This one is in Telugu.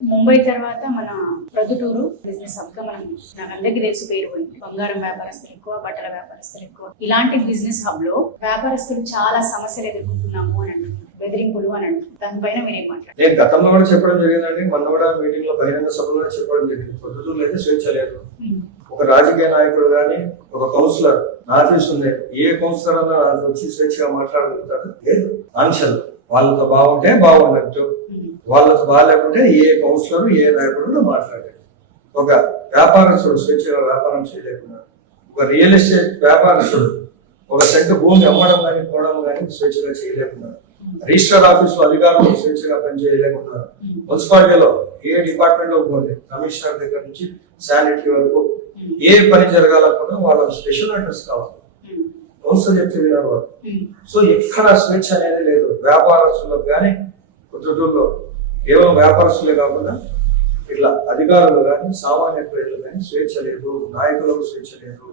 ముంబై తర్వాత మన ప్రొద్దుటూరు బిజినెస్ హబ్గా మనం అందరికీ తెలుసు పేరు పోయింది బంగారం వ్యాపారస్తులు ఎక్కువ బట్టల వ్యాపారస్తులు ఎక్కువ. ఇలాంటి బిజినెస్ హబ్లో వ్యాపారస్తులు చాలా సమస్యలు ఎదుర్కొంటున్నాము అని అంటున్నారు. బెదిరింపులు అని అంటున్నారు. దానిపైన మీరేం మాట్లాడారు నేను గతంలో కూడా చెప్పడం జరిగిందండి. మొన్న కూడా మీటింగ్లో బహిరంగ సభలో కూడా చెప్పడం జరిగింది. పొద్దుటూరులో అయితే స్వేచ్ఛ లేదు. ఒక రాజకీయ నాయకుడు కానీ ఒక కౌన్సిలర్ ఆఫీస్ ఉంది. ఏ కౌన్సిలర్ అన్నా వచ్చి స్వేచ్ఛగా మాట్లాడగలుగుతాడు? లేదు. ఆంక్షలు. వాళ్ళతో బాగుంటే బాగున్నట్టు. వాళ్ళతో బాగాలేకుంటే ఏ కౌన్సిలర్ ఏ నాయకుడు మాట్లాడాడు ఒక వ్యాపారస్తుడు స్వేచ్ఛగా వ్యాపారం చేయలేకున్నాడు ఒక రియల్ ఎస్టేట్ వ్యాపారస్తుడు ఒక సెంటు భూమి అమ్మడం కానీ కొనడం కానీ స్వేచ్ఛగా చేయలేకున్నాడు రిజిస్టర్ ఆఫీస్ అధికారులు స్వేచ్ఛగా పనిచేయలేకున్నారు మున్సిపాలిటీలో ఏ డిపార్ట్మెంట్లో పోండి కమిషనర్ దగ్గర నుంచి శానిటరీ వరకు ఏ పని జరగాలనుకున్నా వాళ్ళ స్పెషల్ అడ్రస్ కావాలి. కౌన్సిల్ చెప్తే వినరు వాళ్ళు. సో ఎక్కడ స్వేచ్ఛ అనేది లేదు. వ్యాపారస్తులకు కానీ కుటుంబంలో కేవలం వ్యాపారస్తులే కాకుండా ఇట్లా అధికారులు కానీ సామాన్య ప్రజలు కానీ స్వేచ్ఛ లేదు నాయకులకు స్వేచ్ఛ లేదు.